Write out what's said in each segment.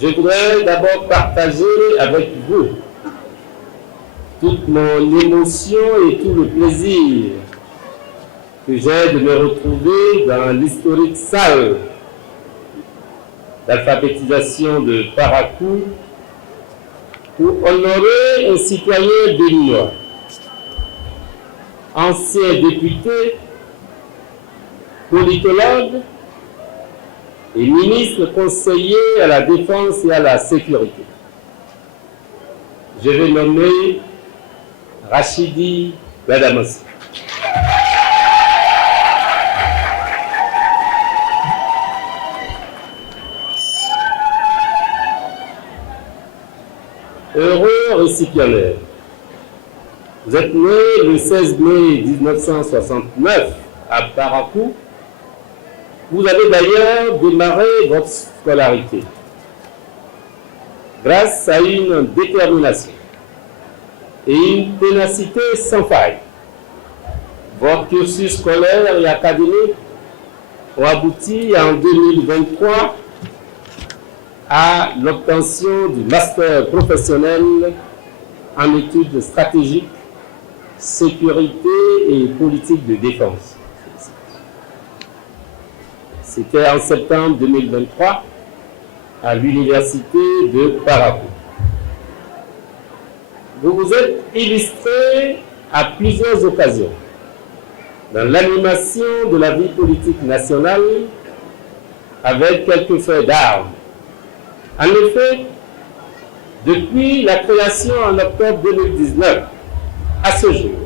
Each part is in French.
Je voudrais d'abord partager avec vous toute mon émotion et tout le plaisir que j'ai de me retrouver dans l'historique salle d'alphabétisation de Parakou pour honorer un citoyen béninois, ancien député, politologue et ministre conseiller à la défense et à la sécurité. Je vais nommer Rachidi Badamassi. Heureux récipiendaire, vous êtes né le 16 mai 1969 à Parakou. Vous avez d'ailleurs démarré votre scolarité grâce à une détermination et une ténacité sans faille. Votre cursus scolaire et académique ont abouti en 2023 à l'obtention du master professionnel en études stratégiques, sécurité et politique de défense. C'était en septembre 2023 à l'université de Parakou. Vous vous êtes illustré à plusieurs occasions dans l'animation de la vie politique nationale avec quelques faits d'armes. En effet, depuis la création en octobre 2019 à ce jour,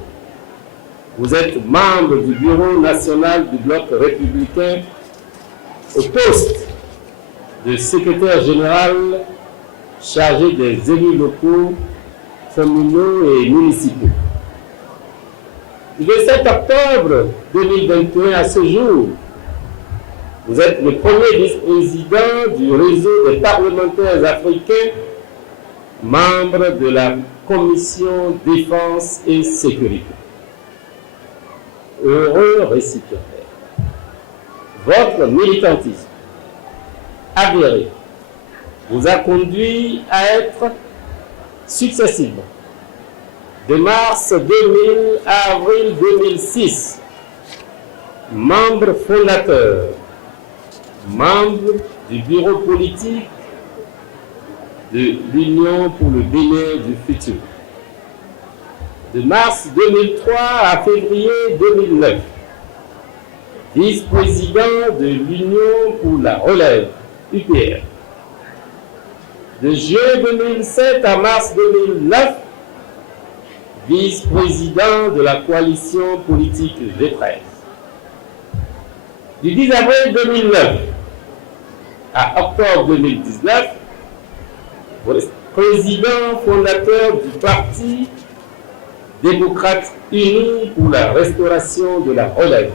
vous êtes membre du Bureau national du Bloc républicain au poste de secrétaire général chargé des élus locaux, communaux et municipaux. Du 27 octobre 2021 à ce jour, vous êtes le premier vice-président du réseau des parlementaires africains, membre de la Commission défense et sécurité. Heureux récipiendaire. Votre militantisme avéré vous a conduit à être successivement, de mars 2000 à avril 2006, membre fondateur, membre du bureau politique de l'Union pour le Bénin du futur. De mars 2003 à février 2009, vice-président de l'Union pour la relève, UPR. De juillet 2007 à mars 2009, vice-président de la coalition politique G13. Du 10 avril 2009 à octobre 2019, président fondateur du Parti démocrate uni pour la restauration de la relève.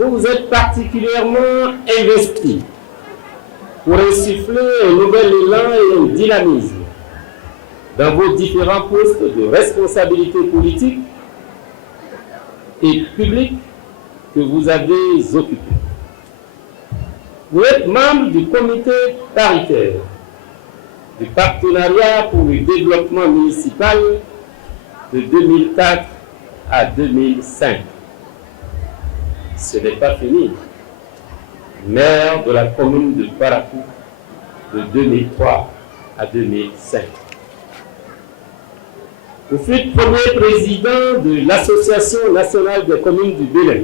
Vous êtes particulièrement investi pour insuffler un nouvel élan et un dynamisme dans vos différents postes de responsabilité politique et publique que vous avez occupés. Vous êtes membre du comité paritaire du partenariat pour le développement municipal de 2004 à 2005. Ce n'est pas fini. Maire de la commune de Parakou de 2003 à 2005. Vous fûtes premier président de l'Association nationale des communes du Bénin.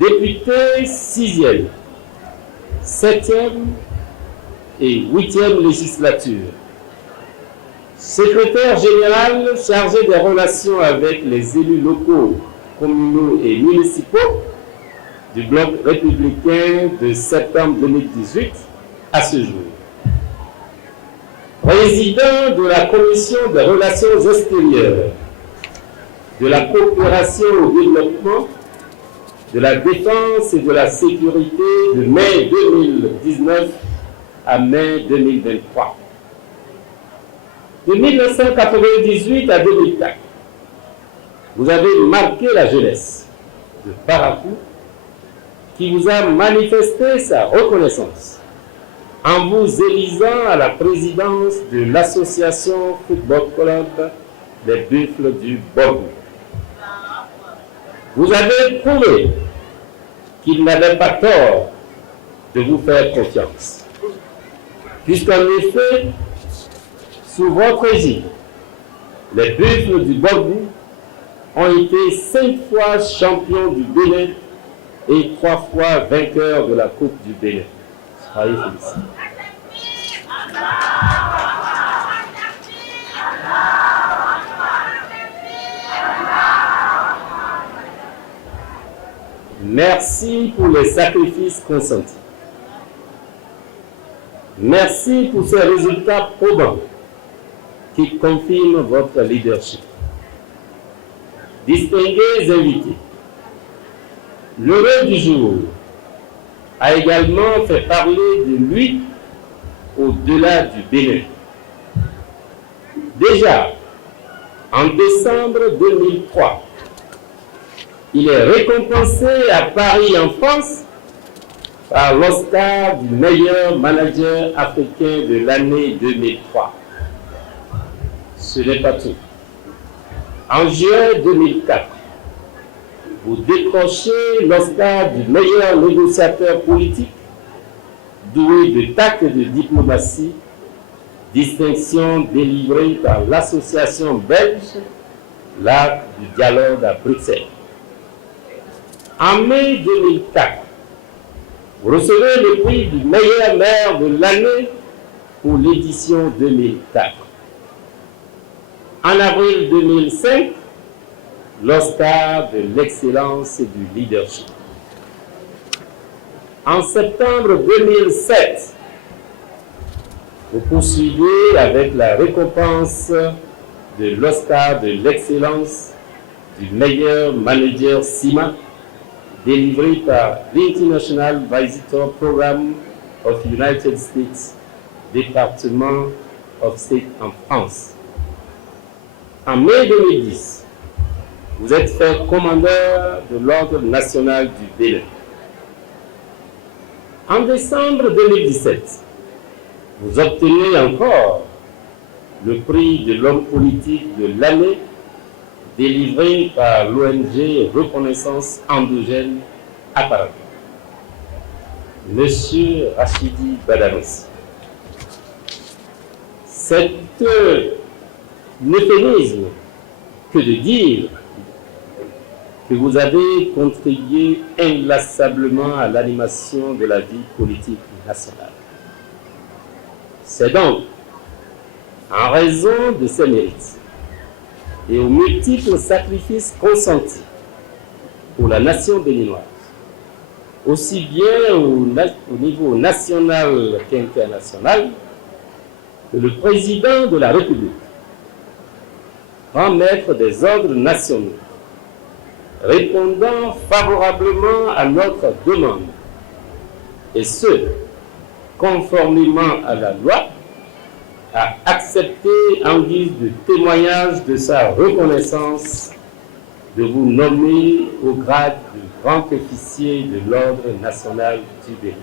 Député 6e, 7e et 8e législature. Secrétaire général chargé des relations avec les élus locaux, communaux et municipaux du Bloc républicain de septembre 2018 à ce jour. Président de la Commission des relations extérieures, de la coopération au développement, de la défense et de la sécurité de mai 2019 à mai 2023. De 1998 à 2004, vous avez marqué la jeunesse de Parakou qui vous a manifesté sa reconnaissance en vous élisant à la présidence de l'association Football Club des Buffles du Bordeaux. Vous avez prouvé qu'il n'avait pas tort de vous faire confiance, puisqu'en effet, sous votre égide, les Buffles du Bordeaux ont été 5 fois champions du Bénin et 3 fois vainqueurs de la Coupe du Bénin. Soyez félicités. Merci pour les sacrifices consentis. Merci pour ces résultats probants qui confirment votre leadership. Distingués invités, l'heureux du jour a également fait parler de lui au-delà du Bénin. Déjà, en décembre 2003, il est récompensé à Paris, en France, par l'Oscar du meilleur manager africain de l'année 2003. Ce n'est pas tout. En juin 2004, vous décrochez l'Oscar du meilleur négociateur politique, doué de tact et de diplomatie, distinction délivrée par l'association belge L'Arc du dialogue à Bruxelles. En mai 2004, vous recevez le prix du meilleur maire de l'année pour l'édition 2004. En avril 2005, l'Oscar de l'excellence et du leadership. En septembre 2007, vous poursuivez avec la récompense de l'Oscar de l'excellence du meilleur manager CIMA, délivré par l'International Visitor Program of United States, Département of State en France. En mai 2010, vous êtes fait commandeur de l'Ordre national du Bénin. En décembre 2017, vous obtenez encore le prix de l'homme politique de l'année délivré par l'ONG Reconnaissance endogène à Paris. Monsieur Rachidi Badanossi, c'est un euphémisme que de dire que vous avez contribué inlassablement à l'animation de la vie politique nationale. C'est donc en raison de ces mérites et aux multiples sacrifices consentis pour la nation béninoise, aussi bien au niveau national qu'international, que le président de la République, grand maître des ordres nationaux, répondant favorablement à notre demande, et ce, conformément à la loi, a accepté en guise de témoignage de sa reconnaissance de vous nommer au grade de grand officier de l'Ordre national du Bénin.